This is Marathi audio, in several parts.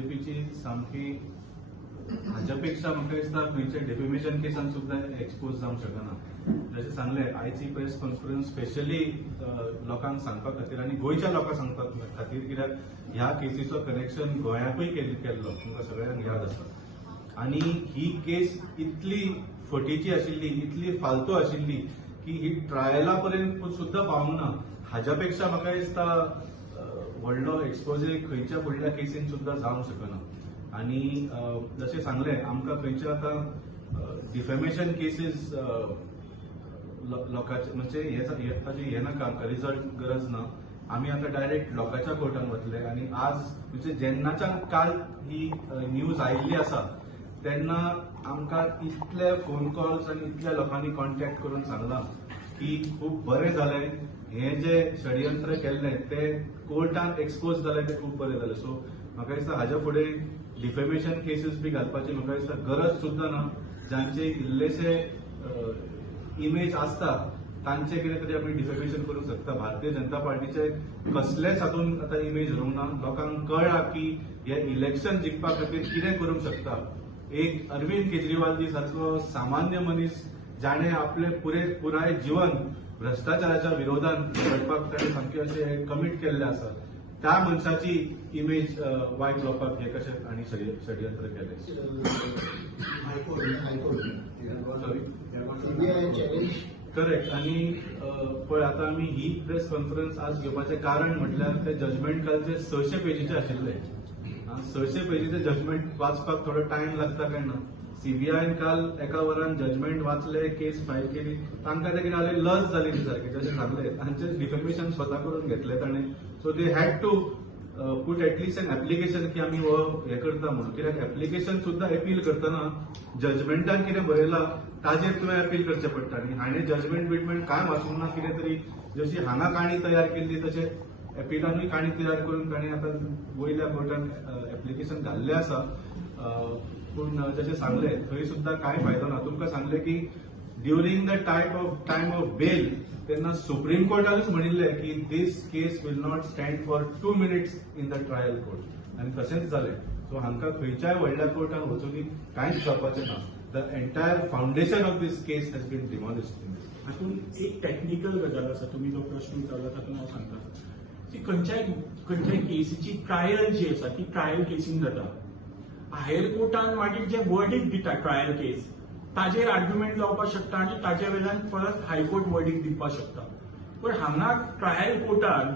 बीजेपीची सामकी हाच्या पेक्षा म्हाका दिसता खंयचे डेफेमेशन केसान सुद्धा एक्सपोज जावंक शकना. जशें सांगलें, आयची प्रेस कॉन्फरन्स स्पेशली लोकांक सांगपा खातीर आनी गोंयच्या लोकांक सांगपा खातीर, कित्याक ह्या केसीचो कनेक्शन गोंयाकूय केल्लो तुमकां सगळ्यांक याद आसा. आनी ही केस इतली फटीची आशिल्ली, इतली फालतू आशिल्ली की ही ट्रायला पर्यंत सुद्धा पावूंक ना. हाच्या पेक्षा म्हाका दिसता व्हडलो एक्सपोजर खंयच्या फुडल्या केसीन सुद्धा जावंक शकना. आनी जशें सांगलें, आमकां खंयचे आतां डिफेमेशन केसीस लोकांचे म्हणजे ताची हें नाका, आमकां रिजल्ट गरज ना. आमी आतां डायरेक्ट लोकांच्या कोर्टान वतले. आनी आज म्हणजे जेन्नाच्यान काल ही न्यूज आयिल्ली आसा तेन्ना आमकां इतले फोन कॉल्स आनी इतल्या लोकांनी कॉन्टॅक्ट करून सांगलां की खूब बरें जालें, हें जे षडयंत्र केल्लें ते कोर्टान एक्सपोज जालें तें खूब बरें जालें. सो म्हाका दिसता हाच्या फुडें डिफेमेशन केसीस बी घालपाची म्हाका दिसता गरज सुद्धा ना. जांचे इल्लेशे इमेज आसता तांचे कितें तरी आमी डिफेमेशन करूंक शकता. भारतीय जनता पार्टीचे कसलेच हातूंत आतां इमेज उरूंक ना. लोकांक कळ्ळा की हे इलेक्शन जिखपा खातीर कितें करूंक शकता. एक अरविंद केजरीवाल जी सारको सामान्य मनीस जाणे आपले पुराय जीवन भ्रष्टाचाराच्या विरोधात लडपाक ताणें सामकें अशें कमीट केल्लें आसा. त्या मनशाची इमेज वायट जावपाक हे कशें आनी षडयंत्र केलें. करेक्ट. आनी पळय, आतां आमी ही प्रेस कॉन्फरन्स आज घेवपाचें कारण म्हटल्यार ते जजमेंट कालचे 600 पेजीचे आशिल्ले. 600 पेजीचे जजमेंट वाचपाक थोडो टायम लागता काय ना. सीबीआयन काल एका वरान जजमेंट वाचले, केस फायल केली. तांकां ते कितें जालें, लज जाली ती सारकी. जशें सांगलें, तांचे डिफेमेशन स्वता करून घेतलें ताणें. So they had to put at least an application की आमी हो हे करता म्हणून. कित्याक एप्लिकेशन सुद्धा अपील करतना जजमेंटान कितें बरयलां ताजेर तुवें अपील करचें पडटा. आनी हाणें जजमेंट बिटमेंट कांय वाचूंक ना. कितें तरी जशी हांगा काणी तयार केल्ली तशें एपिलानूय काणी तयार करून ताणें आतां वयल्या कोर्टान एप्लिकेशन घाल्लें आसा. पूण जशें सांगलें, थंय सुद्धा कांय फायदो ना. तुमकां सांगलें की during the time of bail तेन्ना सुप्रीम कोर्टानूच म्हणिल्लें की this case will not stand for 2 minutes in the trial court. आनी तशेंच जालें. सो हांकां खंयच्याय व्हडल्या कोर्टान वचून कांयच जावपाचें ना. The entire foundation of this case has been demolished. हातूंत एक टॅक्निकल गजाल आसा. तुमी जो प्रश्न विचारला तातूंत हांव सांगता की खंयच्याय केसीची ट्रायल जी आसा ती ट्रायल केसीन जाता. हायर कोर्टान मागीर जे वर्डिक्ट दिता ट्रायल केस ताजेर आर्ग्युमेंट जावपाक शकता आनी ताजे वेल्यान परत हायकोर्ट वर्डिक्ट दिवपाक शकता. पण हांगा ट्रायल कोर्टान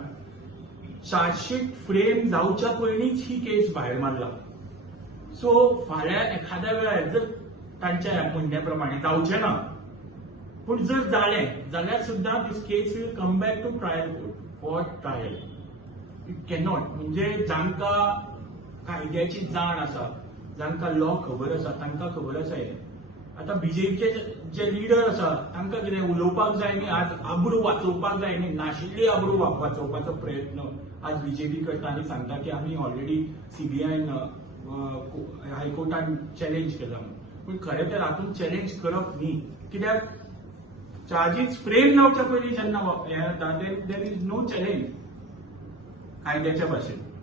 चार्जशीट फ्रेम जावच्या पयलींच ही केस भायर मारला. सो फाल्यां एखाद्या वेळार जर तांच्या म्हणण्या प्रमाणे जावचें ना, पूण जर जालें जाल्यार सुद्धा this case will come back to trial court for trial. It cannot. म्हणजे जांकां कायद्याची जाण आसा, जांकां लॉ खबर आसा तांकां खबर आसा हें. आतां बीजेपीचे जे लिडर आसा तांकां कितें उलोवपाक जाय न्ही, आज आबरू वाचोवपाक जाय न्ही. नाशिल्ली आबरू वाचोवपाचो प्रयत्न आज बीजेपी करता आनी सांगता की आमी ऑलरेडी सीबीआयन हायकोर्टान चॅलेंज केला. पूण खरें तर हातूंत चॅलेंज करप न्ही. कित्याक चार्जीस फ्रेम जावच्या पयलीं जेन्ना हें जाता देर इज नो चॅलेंज कायद्याच्या भाशेन.